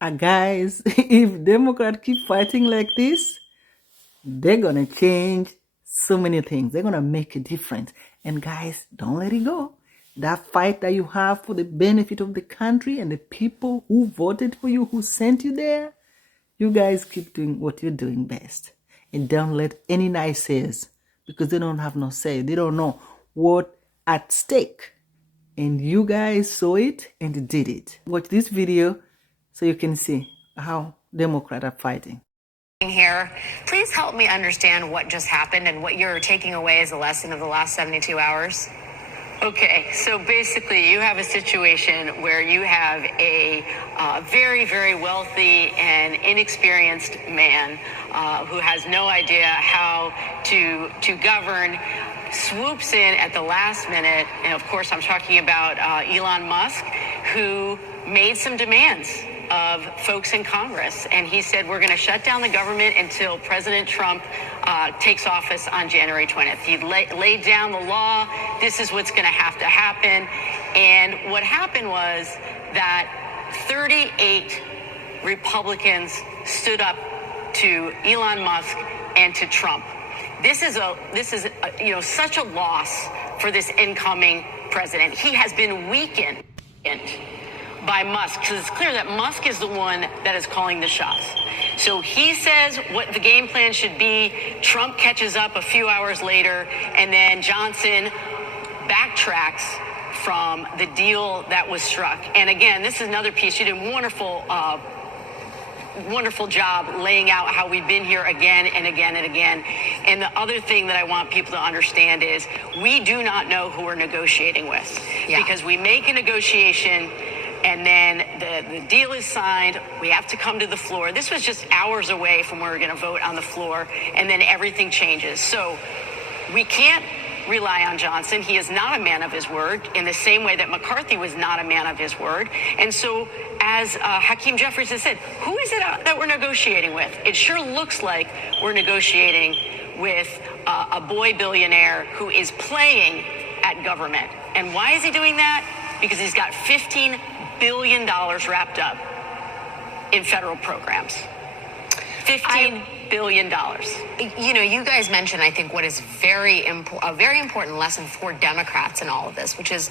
Guys, if Democrats keep fighting like this, they're gonna change so many things. They're gonna make a difference. And guys, don't let it go. That fight that you have for the benefit of the country and the people who voted for you, who sent you there, you guys keep doing what you're doing best. And don't let any naysayers, because they don't have no say. They don't know what at stake. And you guys saw it and did it. Watch this video so you can see how Democrats are fighting. Here, please help me understand what just happened and what you're taking away as a lesson of the last 72 hours. Okay, so basically you have a situation where you have a very, very wealthy and inexperienced man who has no idea how to govern, swoops in at the last minute. And of course, I'm talking about Elon Musk, who made some demands of folks in Congress. And he said, we're going to shut down the government until President Trump takes office on January 20th. He laid down the law. This is what's going to happen. And what happened was that 38 Republicans stood up to Elon Musk and to Trump. This is such a loss for this incoming president. He has been weakened by Musk, because it's clear that Musk is the one that is calling the shots. So he says what the game plan should be. Trump catches up a few hours later, and then Johnson backtracks from the deal that was struck. And again, this is another piece. You did a wonderful job laying out how we've been here again and again and again. And the other thing that I want people to understand is we do not know who we're negotiating with. Yeah. Because we make a negotiation and then the deal is signed. We have to come to the floor. This was just hours away from where we're going to vote on the floor, and then everything changes. So we can't rely on Johnson. He is not a man of his word, in the same way that McCarthy was not a man of his word. And so, as Hakeem Jeffries has said, who is it that we're negotiating with? It sure looks like we're negotiating with a boy billionaire who is playing at government. And why is he doing that? Because he's got $15 billion wrapped up in federal programs. $15 billion. You know, you guys mentioned, I think, what is a very important lesson for Democrats in all of this, which is,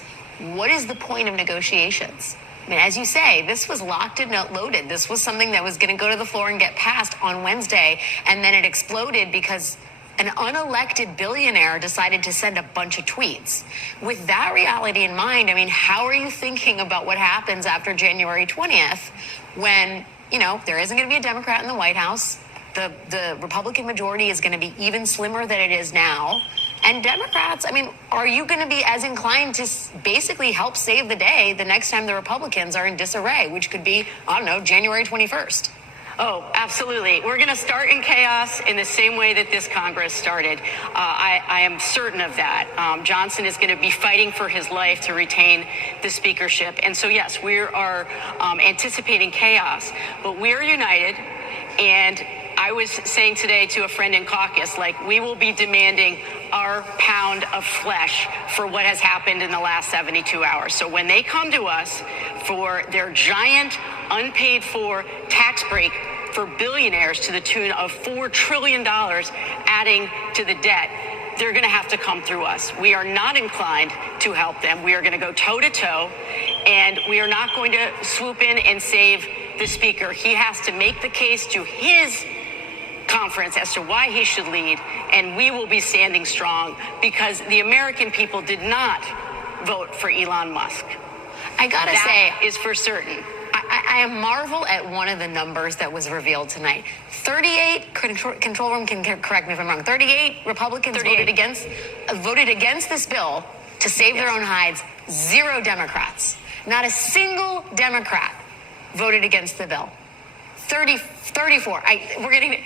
what is the point of negotiations? I mean, as you say, this was locked and loaded. This was something that was going to go to the floor and get passed on Wednesday, and then it exploded because an unelected billionaire decided to send a bunch of tweets. With that reality in mind, I mean, how are you thinking about what happens after January 20th when, you know, there isn't going to be a Democrat in the White House? The Republican majority is going to be even slimmer than it is now. And Democrats, I mean, are you going to be as inclined to basically help save the day the next time the Republicans are in disarray, which could be, I don't know, January 21st? Oh, absolutely. We're going to start in chaos in the same way that this Congress started. I am certain of that. Johnson is going to be fighting for his life to retain the speakership. And so, yes, we are anticipating chaos, but we're united. And I was saying today to a friend in caucus, like, we will be demanding our pound of flesh for what has happened in the last 72 hours. So when they come to us for their giant unpaid for tax break for billionaires to the tune of $4 trillion adding to the debt, they're going to have to come through us. We are not inclined to help them. We are going to go toe to toe, and we are not going to swoop in and save the speaker. He has to make the case to his conference as to why he should lead, and we will be standing strong because the American people did not vote for Elon Musk. I gotta say, that is for certain. I marvel at one of the numbers that was revealed tonight. 38, control room can correct me if I'm wrong, 38 Republicans voted against this bill to save their own hides. 0 Democrats. Not a single Democrat voted against the bill. 34. We're getting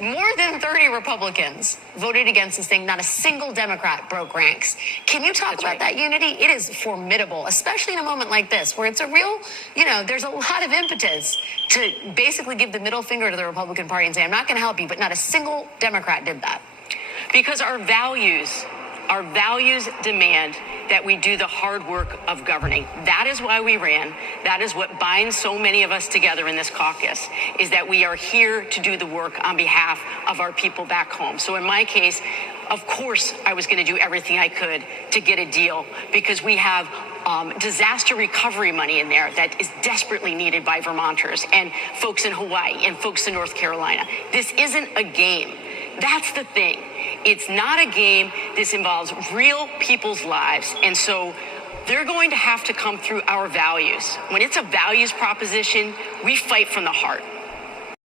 more than 30 Republicans voted against this thing. Not a single Democrat broke ranks. Can you talk about that unity? It is formidable, especially in a moment like this, where it's a real, you know, there's a lot of impetus to basically give the middle finger to the Republican Party and say, I'm not going to help you, but not a single Democrat did that. Because our values demand that we do the hard work of governing. That is why we ran. That is what binds so many of us together in this caucus, is that we are here to do the work on behalf of our people back home. So in my case, of course, I was going to do everything I could to get a deal, because we have disaster recovery money in there that is desperately needed by Vermonters and folks in Hawaii and folks in North Carolina. This isn't a game. That's the thing. It's not a game. This involves real people's lives. And so they're going to have to come through our values. When it's a values proposition, we fight from the heart.